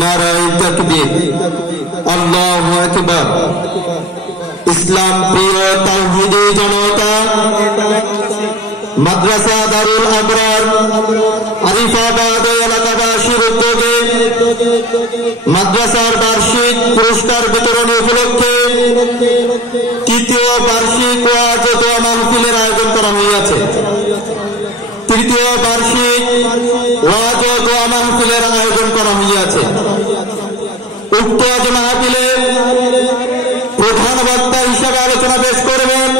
নারায়ে তাকবীর, আল্লাহু আকবার। ইসলাম প্রিয় তাওহীদি জনতা, মাদ্রাসা দারুল আবরার আরিফাবাদ এলাকাবাসীর উদ্যোগে মাদ্রাসার বার্ষিক পুরস্কার বিতরণী উপলক্ষে তৃতীয় বার্ষিক ওয়াজ ও দোয়া মাহফিলের আয়োজন করা হইয়াছে। তৃতীয় বার্ষিক ওয়াজ ও দোয়া মাহফিলের আয়োজন করা হইয়াছে। উক্ত ওয়াজ মাহফিলে প্রধান বক্তা হিসেবে আলোচনা পেশ করবেন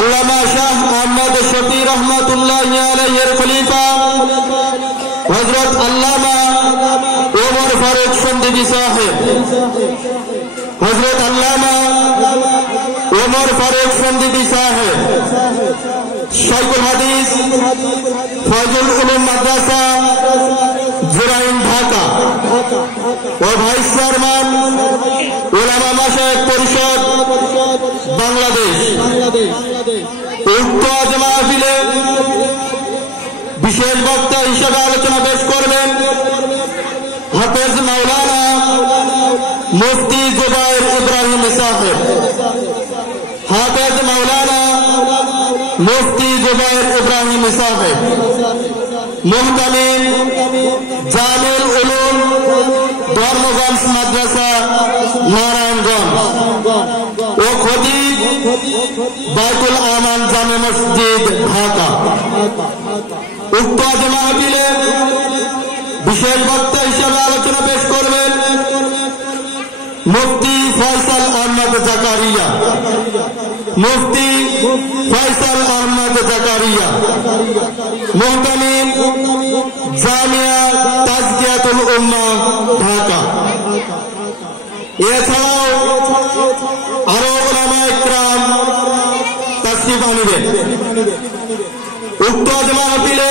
আল্লামা শাহ আহমদ শফি রহমাতুল্লাহি আলাইহির খলিফা হযরত আল্লামা ওমর ফারুক সন্দিবি সাহেব। হযরত আল্লামা ওমর ফারুক সন্দিবি সাহেব শাইখুল হাদিস ফয়জুল উলুম মাদ্রাসা জুরাইন ঢাকা ও ভাইস চেয়ারম্যান উলামা মাশায়েখ পরিষদ বাংলাদেশ। উক্ত ওয়াজ মাহফিলে বিশেষ বক্তা হিসেবে আলোচনা পেশ করবেন হাফেজ মাওলানা মুফতি জুবায়ের ইব্রাহিম সাহেব। হাফেজ মাওলানা মুফতি জুবায়ের ইব্রাহিম সাহেব মুহতামিম জামিল উলুম ধর্মগঞ্জ মাদ্রাসা নারায়ণগঞ্জ ও খতিব বাইতুল আমান জামে মসজিদ ঢাকা। উক্ত ওয়াজ মাহফিলে বিশেষ বক্তা হিসেবে আলোচনা পেশ করবেন মুফতি ফয়সাল আহমদ জাকারিয়া। মুফতি ফয়সাল আহমদ জাকারিয়া মুহতামিম জামিয়া তাজকিয়াতুল উম্মাহ ঢাকা। এছাড়াও আরো উলামায়ে কিরাম তাশরীফ আনবেন। উক্ত ওয়াজ মাহফিলে